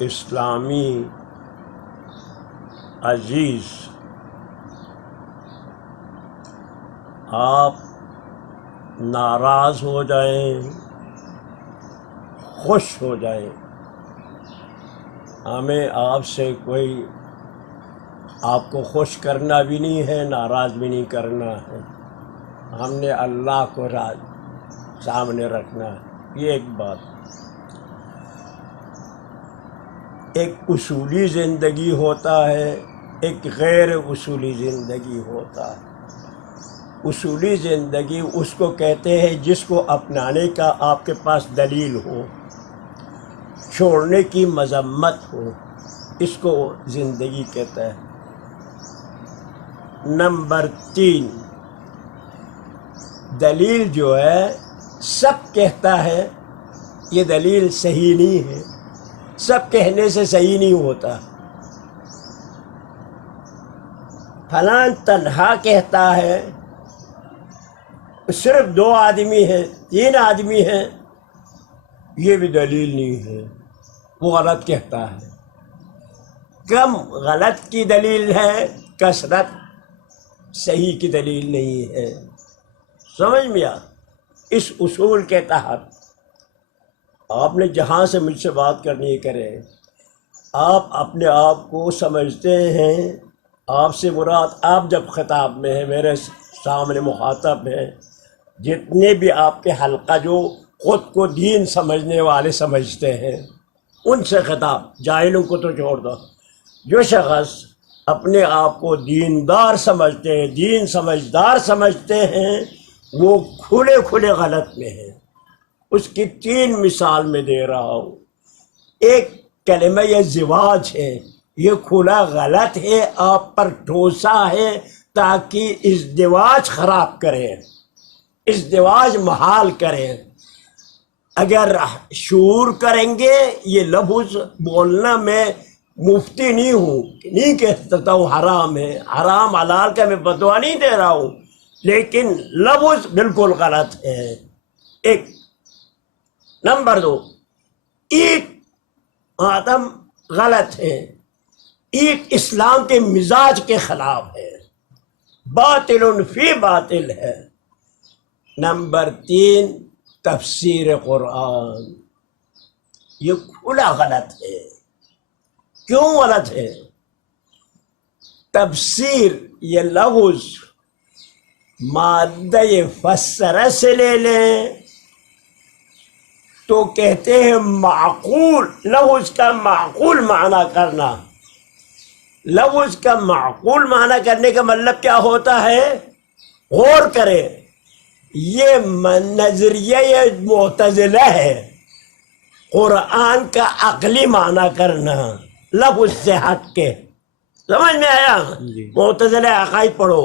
اسلامی عزیز، آپ ناراض ہو جائیں، خوش ہو جائیں، ہمیں آپ سے کوئی آپ کو خوش کرنا بھی نہیں ہے، ناراض بھی نہیں کرنا ہے، ہم نے اللہ کو سامنے رکھنا ہے۔ یہ ایک بات۔ ایک اصولی زندگی ہوتا ہے، ایک غیر اصولی زندگی ہوتا ہے۔ اصولی زندگی اس کو کہتے ہیں جس کو اپنانے کا آپ کے پاس دلیل ہو، چھوڑنے کی مذمت ہو، اس کو زندگی کہتا ہے۔ نمبر 3، دلیل جو ہے سب کہتا ہے، یہ دلیل صحیح نہیں ہے، سب کہنے سے صحیح نہیں ہوتا۔ فلاں تنہا کہتا ہے، صرف 2 آدمی ہیں، 3 آدمی ہیں، یہ بھی دلیل نہیں ہے، وہ غلط کہتا ہے۔ کم غلط کی دلیل ہے، کثرت صحیح کی دلیل نہیں ہے۔ سمجھ میں آیا؟ اس اصول کے تحت آپ نے جہاں سے مجھ سے بات کرنی کرے، آپ اپنے آپ کو سمجھتے ہیں، آپ سے مراد آپ جب خطاب میں ہیں، میرے سامنے مخاطب ہیں، جتنے بھی آپ کے حلقہ جو خود کو دین سمجھنے والے سمجھتے ہیں، ان سے خطاب، جاہلوں کو تو چھوڑ دو۔ جو شخص اپنے آپ کو دیندار سمجھتے ہیں، دین سمجھدار سمجھتے ہیں، وہ کھلے کھلے غلط میں ہیں۔ اس کی 3 مثال میں دے رہا ہوں۔ ایک کلمہ یہ زواج ہے، یہ کھلا غلط ہے، آپ پر ٹھوسا ہے تاکہ ازدواج خراب کریں، ازدواج محال کریں۔ اگر شعور کریں گے، یہ لفظ بولنا میں مفتی نہیں ہوں، نہیں کہتا ہوں حرام ہے، حرام حلال کا میں فتویٰ نہیں دے رہا ہوں، لیکن لفظ بالکل غلط ہے۔ ایک نمبر 2، ایک آدم غلط ہے، ایک اسلام کے مزاج کے خلاف ہے، باطل فی باطل ہے۔ نمبر 3، تفسیر قرآن، یہ کھلا غلط ہے۔ کیوں غلط ہے؟ تفسیر یہ لفظ مادہ فسرہ سے لے لیں تو کہتے ہیں معقول، لفظ کا معقول معنی کرنا۔ لفظ کا معقول معنی کرنے کا مطلب کیا ہوتا ہے؟ غور کریں، یہ نظریہ یہ معتزلہ ہے، قرآن کا عقلی معنی کرنا لفظ سے ہٹ کے۔ سمجھ میں آیا؟ معتزلہ عقائد پڑھو۔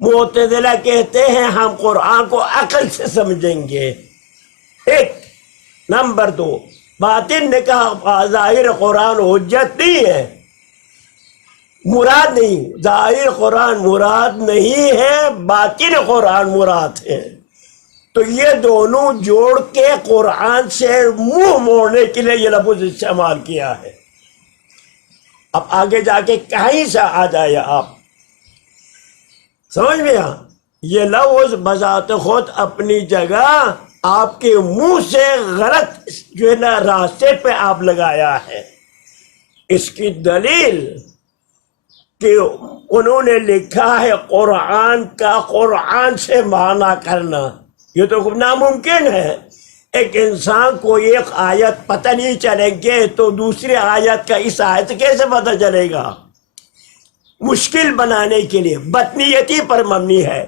معتزلہ کہتے ہیں ہم قرآن کو عقل سے سمجھیں گے۔ ایک نمبر 2، باطن نے کہا ظاہر قرآن حجت نہیں ہے، مراد نہیں، ظاہر قرآن مراد نہیں ہے، باطن قرآن مراد ہے۔ تو یہ دونوں جوڑ کے قرآن سے منہ موڑنے کے لیے یہ لفظ استعمال کیا ہے۔ اب آگے جا کے کہیں سے آ جائے آپ، سمجھ میں آ؟ یہ لفظ بذات خود اپنی جگہ آپ کے منہ سے غلط جو ہے نا راستے پہ آپ لگایا ہے۔ اس کی دلیل کہ انہوں نے لکھا ہے قرآن کا قرآن سے معنی کرنا، یہ تو ناممکن ہے۔ ایک انسان کو ایک آیت پتہ نہیں چلے گے تو دوسری آیت کا اس آیت کیسے پتہ چلے گا؟ مشکل بنانے کے لیے بدنیتی پر مبنی ہے۔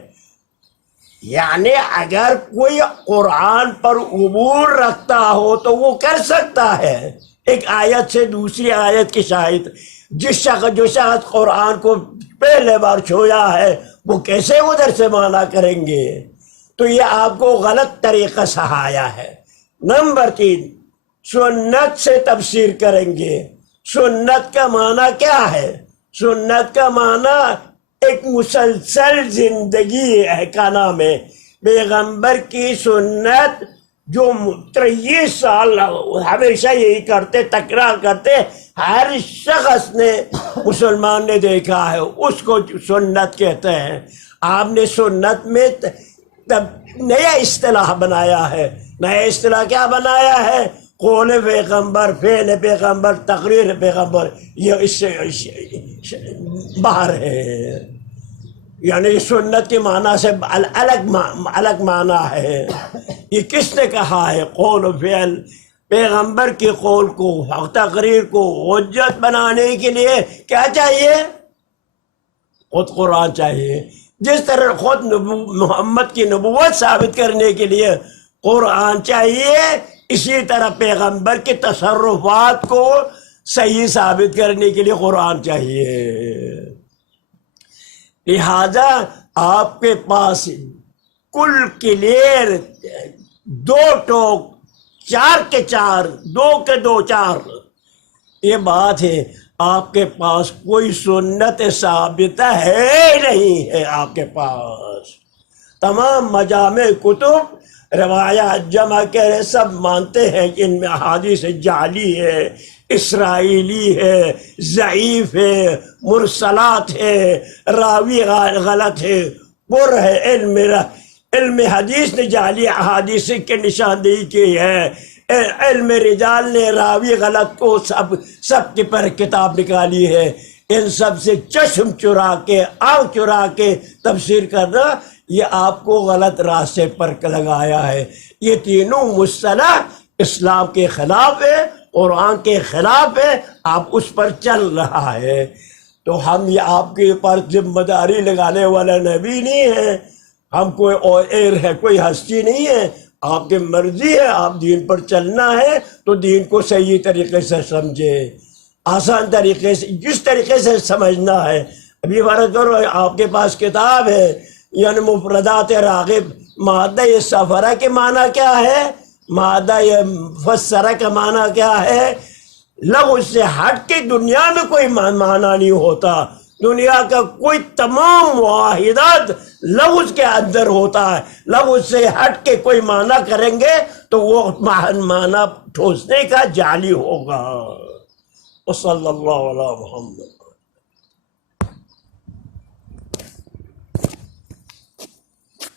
یعنی اگر کوئی قرآن پر عبور رکھتا ہو تو وہ کر سکتا ہے، ایک آیت سے دوسری آیت کی شاہد۔ جو شخص قرآن کو پہلے بار چھویا ہے وہ کیسے ادھر سے معنی کریں گے؟ تو یہ آپ کو غلط طریقہ سہایا ہے۔ نمبر 3، سنت سے تفسیر کریں گے۔ سنت کا معنی کیا ہے؟ سنت کا معنی ایک مسلسل زندگی ہے کا نام ہے۔ پیغمبر کی سنت جو 23 سال ہمیشہ یہی کرتے، تکرار کرتے، ہر شخص نے مسلمان نے دیکھا ہے، اس کو سنت کہتے ہیں۔ آپ نے سنت میں تب نیا اصطلاح بنایا ہے۔ نیا اصطلاح کیا بنایا ہے؟ قول پیغمبر، فعل پیغمبر، تقریر پیغمبر، یہ اس سے باہر ہے۔ یعنی سنت کے معنی سے الگ معنی ہے۔ یہ کس نے کہا ہے؟ قول و فعل، پیغمبر کے قول کو، تقریر کو حجت بنانے کے لیے کیا چاہیے؟ خود قرآن چاہیے۔ جس طرح خود محمد کی نبوت ثابت کرنے کے لیے قرآن چاہیے، اسی طرح پیغمبر کے تصرفات کو صحیح ثابت کرنے کے لیے قرآن چاہیے۔ لہذا آپ کے پاس کل کلیئر 2 ٹوک، 4 کے 4، 2 کے 2 4، یہ بات ہے۔ آپ کے پاس کوئی سنت ثابتہ ہے نہیں ہے۔ آپ کے پاس تمام مجامع کتب روایات جمع کرے، سب مانتے ہیں کہ ان میں احادیث جعلی ہے، اسرائیلی ہے، ضعیف ہے، مرسلات ہے، راوی غلط ہے، پر ہے۔ علم حدیث نے جعلی احادیث کے نشاندہی کی ہے۔ علم رجال نے راوی غلط کو سب کے پر کتاب نکالی ہے۔ ان سب سے چشم چرا کے، آنکھ چرا کے تفسیر کرنا، یہ آپ کو غلط راستے پر لگایا ہے۔ یہ تینوں مصطلح اسلام کے خلاف ہے، قرآن کے خلاف ہے، آپ اس پر چل رہا ہے۔ تو ہم یہ آپ کے اوپر ذمہ داری لگانے والا نبی نہیں ہے، ہم کوئی ہے، کوئی ہستی نہیں ہے۔ آپ کی مرضی ہے، آپ دین پر چلنا ہے تو دین کو صحیح طریقے سے سمجھے، آسان طریقے سے، جس طریقے سے سمجھنا ہے۔ ابھی فرض کرو آپ کے پاس کتاب ہے، یعنی مفردات راغب، مادہ سفرہ کے معنی کیا ہے، مادہ مفسرہ کا معنی کیا ہے؟ لفظ سے ہٹ کے دنیا میں کوئی معنی نہیں ہوتا۔ دنیا کا کوئی تمام واحدات لفظ کے اندر ہوتا ہے۔ لفظ سے ہٹ کے کوئی معنی کریں گے تو وہ معنی ٹھوسنے کا جعلی ہوگا۔ وصلی اللہ علی محمد۔